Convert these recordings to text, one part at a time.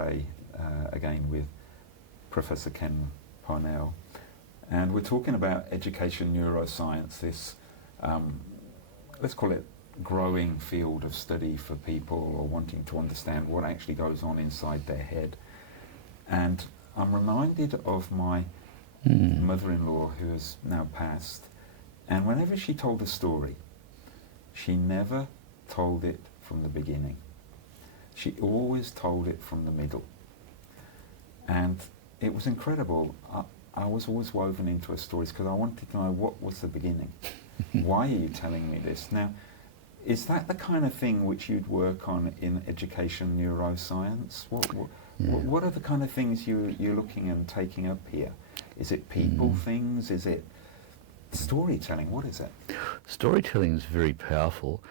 today, again with Professor Ken Purnell, and we're talking about education neuroscience, this, let's call it growing field of study for people or wanting to understand what actually goes on inside their head. And I'm reminded of my mother-in-law, who has now passed, and whenever she told a story, she never told it from the beginning. She always told it from the middle. And it was incredible. I was always woven into her stories because I wanted to know what was the beginning. Why are you telling me this? Now, is that the kind of thing which you'd work on in education neuroscience? What are the kind of things you're looking and taking up here? Is it people things? Is it storytelling? What is it? Storytelling is very powerful.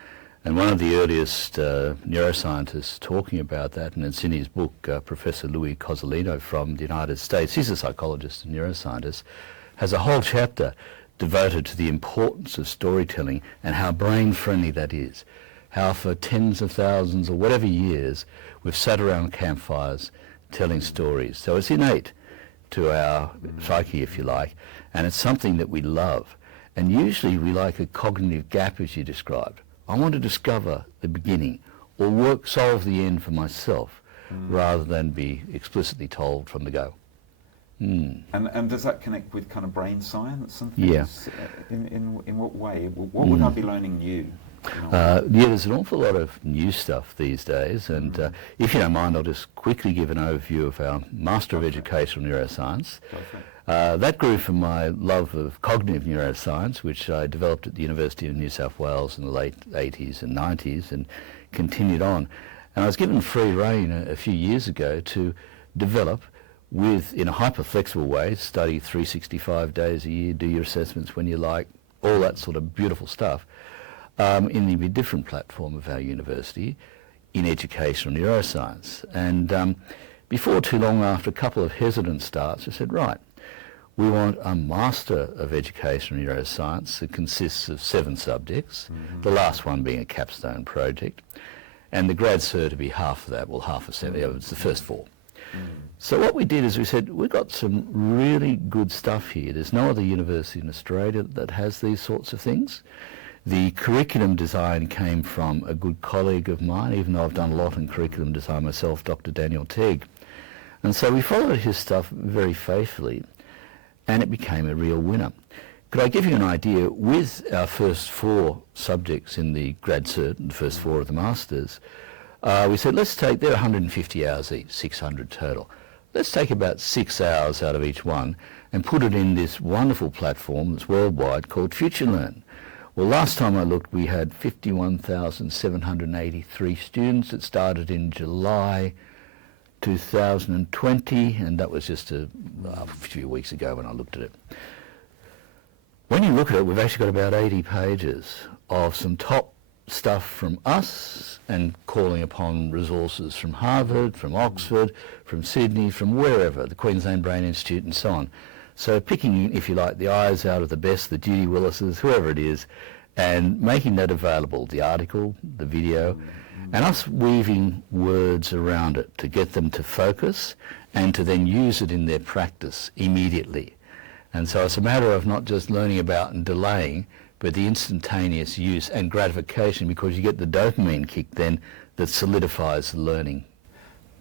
And one of the earliest neuroscientists talking about that, and it's in his book, Professor Louis Cozolino from the United States, he's a psychologist and neuroscientist, has a whole chapter devoted to the importance of storytelling and how brain-friendly that is. How for tens of thousands or whatever years we've sat around campfires telling stories. So it's innate to our psyche, if you like, and it's something that we love. And usually we like a cognitive gap, as you described. I want to discover the beginning or solve the end for myself rather than be explicitly told from the go. And does that connect with kind of brain science and things? Yeah. In what way? What would I be learning new? Yeah, there's an awful lot of new stuff these days, and if you don't mind, I'll just quickly give an overview of our Master of Educational Neuroscience. That grew from my love of cognitive neuroscience, which I developed at the University of New South Wales in the late 80s and 90s and continued on. And I was given free rein a few years ago to develop in a hyper-flexible way, study 365 days a year, do your assessments when you like, all that sort of beautiful stuff, in the different platform of our university in educational neuroscience. And before too long, after a couple of hesitant starts, I said, right, we want a Master of Educational Neuroscience that consists of 7 subjects, the last one being a capstone project, and the grad cert to be half of that, well, half of 7, it's the first 4. So what we did is we said, we've got some really good stuff here. There's no other university in Australia that has these sorts of things. The curriculum design came from a good colleague of mine, even though I've done a lot in curriculum design myself, Dr. Daniel Tegg. And so we followed his stuff very faithfully, and it became a real winner. Could I give you an idea? With our first 4 subjects in the grad cert, the first 4 of the masters, we said, let's take, they're 150 hours each, 600 total. Let's take about 6 hours out of each one and put it in this wonderful platform that's worldwide called FutureLearn. Well, last time I looked, we had 51,783 students. It started in July 2020, and that was just a few weeks ago when I looked at it. When you look at it, we've actually got about 80 pages of some top stuff from us and calling upon resources from Harvard, from Oxford, from Sydney, from wherever, the Queensland Brain Institute and so on. So picking, if you like, the eyes out of the best, the Judy Willises, whoever it is, and making that available, the article, the video, and us weaving words around it to get them to focus and to then use it in their practice immediately. And so it's a matter of not just learning about and delaying, but the instantaneous use and gratification, because you get the dopamine kick then that solidifies the learning.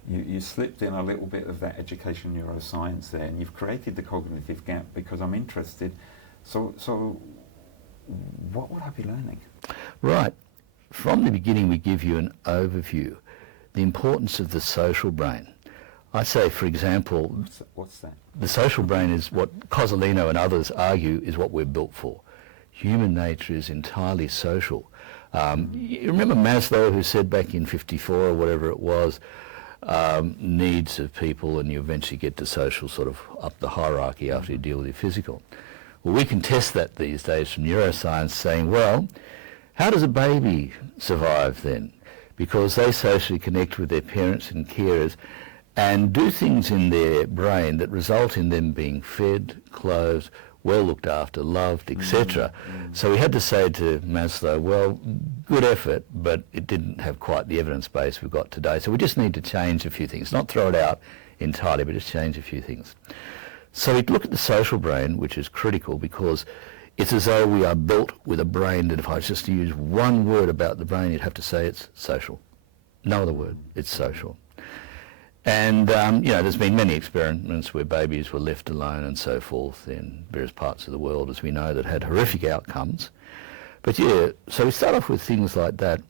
You slipped in a little bit of that education neuroscience there, and you've created the cognitive gap because I'm interested. So what would I be learning? Right. From the beginning, we give you an overview, the importance of the social brain. I say, for example, what's that? The social brain is what Cozolino and others argue is what we're built for. Human nature is entirely social. You remember Maslow, who said back in 54 or whatever it was, needs of people, and you eventually get to social sort of up the hierarchy after you deal with your physical. Well, we can test that these days from neuroscience, saying, well, how does a baby survive then? Because they socially connect with their parents and carers and do things in their brain that result in them being fed, clothed, well looked after, loved, etc. So we had to say to Maslow, well, good effort, but it didn't have quite the evidence base we've got today. So we just need to change a few things, not throw it out entirely, but just change a few things. So we look at the social brain, which is critical because it's as though we are built with a brain that if I was just to use one word about the brain, you'd have to say it's social. No other word, it's social. And, there's been many experiments where babies were left alone and so forth in various parts of the world, as we know, that had horrific outcomes. But so we start off with things like that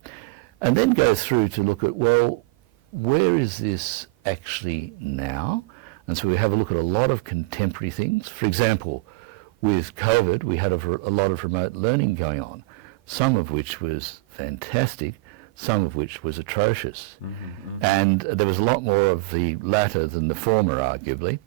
and then go through to look at, well, where is this actually now? And so we have a look at a lot of contemporary things. For example, with COVID, we had a lot of remote learning going on, some of which was fantastic, some of which was atrocious. And there was a lot more of the latter than the former, arguably.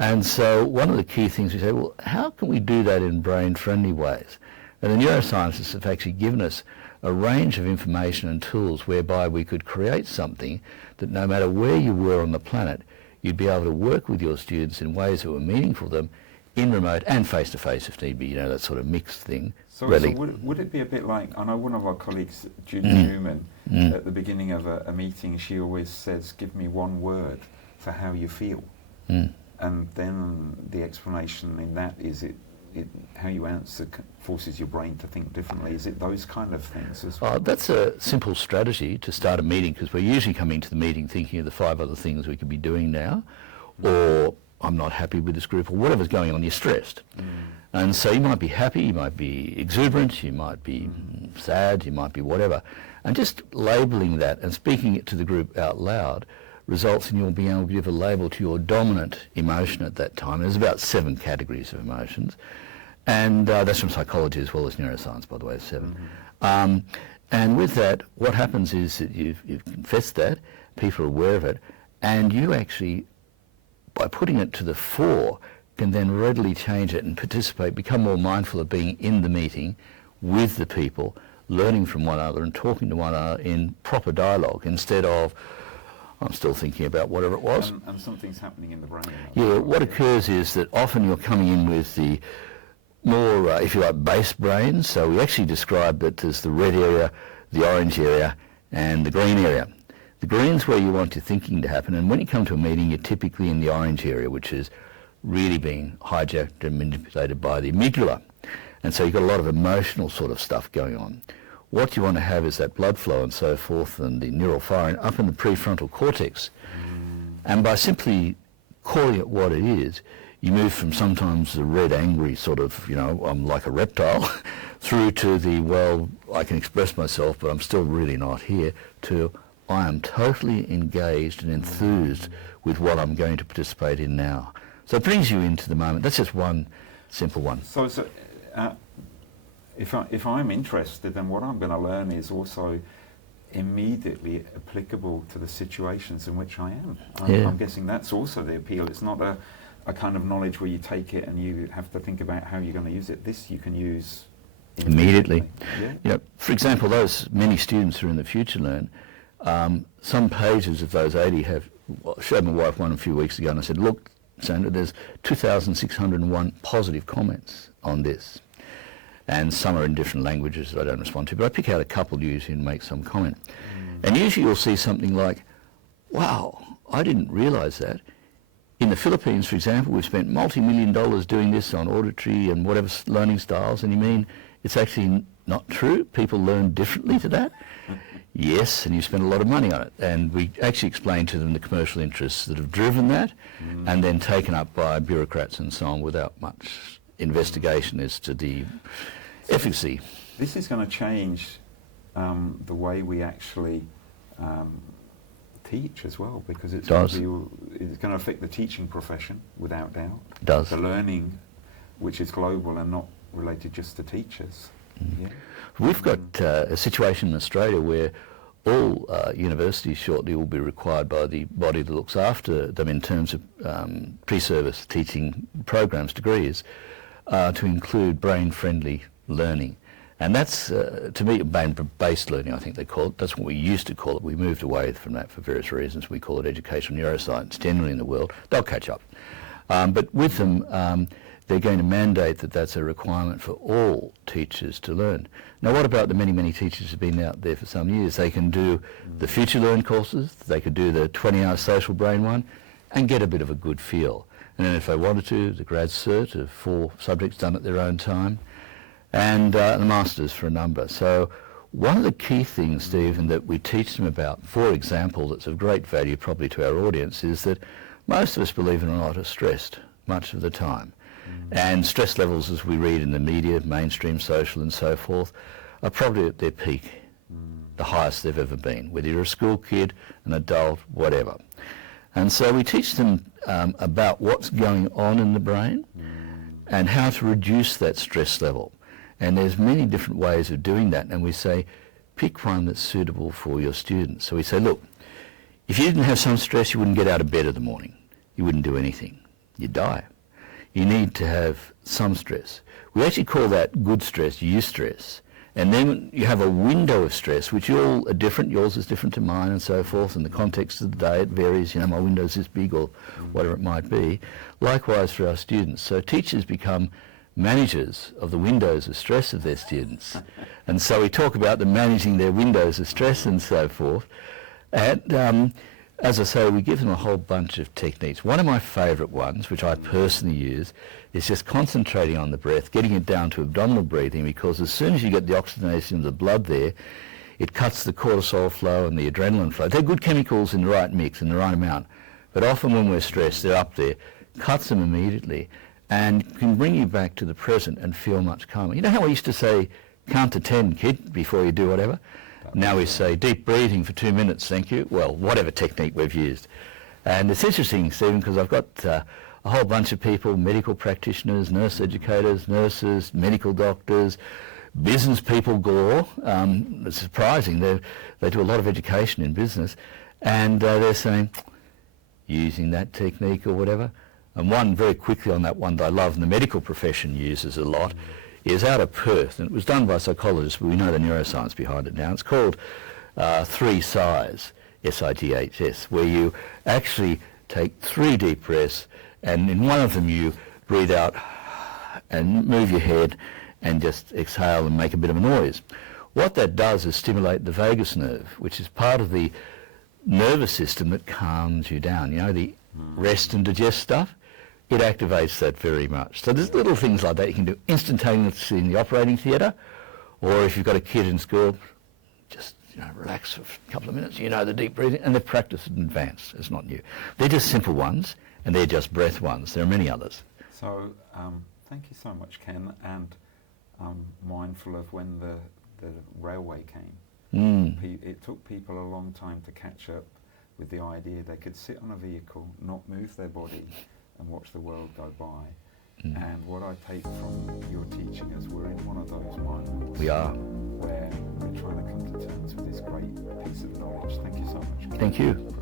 And so one of the key things we say, well, how can we do that in brain-friendly ways? And the neuroscientists have actually given us a range of information and tools whereby we could create something that no matter where you were on the planet, you'd be able to work with your students in ways that were meaningful to them in remote and face-to-face if need be, that sort of mixed thing. So would it be a bit like, I know one of our colleagues, Judy Newman, at the beginning of a meeting, she always says, give me one word for how you feel. And then the explanation in that is how you answer forces your brain to think differently. Is it those kind of things as well? That's a simple strategy to start a meeting, because we're usually coming to the meeting thinking of the 5 other things we could be doing now, or I'm not happy with this group, or whatever's going on, you're stressed. And so you might be happy, you might be exuberant, you might be sad, you might be whatever. And just labelling that and speaking it to the group out loud results in you being able to give a label to your dominant emotion at that time. There's about 7 categories of emotions. And that's from psychology as well as neuroscience, by the way, 7. And with that, what happens is that you've confessed that, people are aware of it, and you actually, by putting it to the fore, can then readily change it and participate, become more mindful of being in the meeting with the people, learning from one another and talking to one another in proper dialogue instead of, I'm still thinking about whatever it was. And something's happening in the brain. Yeah, what occurs is that often you're coming in with the more, if you like, base brains. So we actually describe it as the red area, the orange area, and the green area. The green's where you want your thinking to happen, and when you come to a meeting, you're typically in the orange area, which is really being hijacked and manipulated by the amygdala. And so you've got a lot of emotional sort of stuff going on. What you want to have is that blood flow and so forth and the neural firing up in the prefrontal cortex. And by simply calling it what it is, you move from sometimes the red, angry sort of, I'm like a reptile, through to the, well, I can express myself, but I'm still really not here, to I am totally engaged and enthused with what I'm going to participate in now. So it brings you into the moment. That's just one simple one. So if I'm interested, then what I'm going to learn is also immediately applicable to the situations in which I am. I'm guessing that's also the appeal. It's not a kind of knowledge where you take it and you have to think about how you're going to use it. This you can use immediately. Yeah. For example, those many students who are in the Future Learn, some pages of those 80 have, showed my wife one a few weeks ago, and I said, look, Sandra, there's 2,601 positive comments on this. And some are in different languages that I don't respond to, but I pick out a couple usually and make some comment. And usually you'll see something like, wow, I didn't realise that. In the Philippines, for example, we've spent multi-million dollars doing this on auditory and whatever learning styles, and you mean it's actually not true? People learn differently to that? Yes, and you spend a lot of money on it. And we actually explain to them the commercial interests that have driven that and then taken up by bureaucrats and so on without much investigation as to the efficacy. This is going to change the way we actually teach as well, because it's going to affect the teaching profession, without doubt. It does. The learning, which is global and not related just to teachers. Yeah. We've got a situation in Australia where all universities shortly will be required by the body that looks after them in terms of pre-service teaching programs, degrees, to include brain-friendly learning. And that's, to me, brain-based learning, I think they call it. That's what we used to call it. We moved away from that for various reasons. We call it educational neuroscience generally in the world. They'll catch up. But with them, they're going to mandate that that's a requirement for all teachers to learn. Now, what about the many, many teachers who've been out there for some years? They can do the Future Learn courses, they could do the 20-hour social brain one, and get a bit of a good feel. And then if they wanted to, the grad cert of 4 subjects done at their own time, and the masters for a number. So one of the key things, Stephen, that we teach them about, for example, that's of great value probably to our audience, is that most of us, believe it or not, are stressed much of the time. And stress levels, as we read in the media, mainstream social and so forth, are probably at their peak, the highest they've ever been, whether you're a school kid, an adult, whatever. And so we teach them about what's going on in the brain and how to reduce that stress level. And there's many different ways of doing that, and we say, pick one that's suitable for your students. So we say, look, if you didn't have some stress, you wouldn't get out of bed in the morning. You wouldn't do anything. You'd die. You need to have some stress. We actually call that good stress, eustress. And then you have a window of stress, which you all are different. Yours is different to mine and so forth. In the context of the day, it varies. You know, my window's this big or whatever it might be. Likewise for our students. So teachers become managers of the windows of stress of their students. And so we talk about them managing their windows of stress and so forth. And as I say, we give them a whole bunch of techniques. One of my favourite ones, which I personally use, is just concentrating on the breath, getting it down to abdominal breathing, because as soon as you get the oxygenation of the blood there, it cuts the cortisol flow and the adrenaline flow. They're good chemicals in the right mix, in the right amount. But often when we're stressed, they're up there, cuts them immediately, and can bring you back to the present and feel much calmer. You know how we used to say, count to 10, kid, before you do whatever? Now we say deep breathing for 2 minutes, thank you. Well, whatever technique we've used. And it's interesting, Stephen, because I've got a whole bunch of people, medical practitioners, nurse educators, nurses, medical doctors, business people galore. It's surprising. They do a lot of education in business. And they're saying, using that technique or whatever. And one, very quickly on that one that I love and the medical profession uses a lot, is out of Perth, and it was done by psychologists, but we know the neuroscience behind it now. It's called 3 sighs, S-I-G-H-S, where you actually take 3 deep breaths, and in one of them you breathe out and move your head and just exhale and make a bit of a noise. What that does is stimulate the vagus nerve, which is part of the nervous system that calms you down. You know, the rest and digest stuff? It activates that very much. So there's little things like that you can do instantaneously in the operating theatre, or if you've got a kid in school, just relax for a couple of minutes, the deep breathing, and they've practiced in advance. It's not new. They're just simple ones, and they're just breath ones. There are many others. So thank you so much, Ken, and I'm mindful of when the railway came. It took people a long time to catch up with the idea they could sit on a vehicle, not move their body, and watch the world go by. And what I take from your teaching is we're in one of those moments. We are. Where we're trying to come to terms with this great piece of knowledge. Thank you so much. Thank you.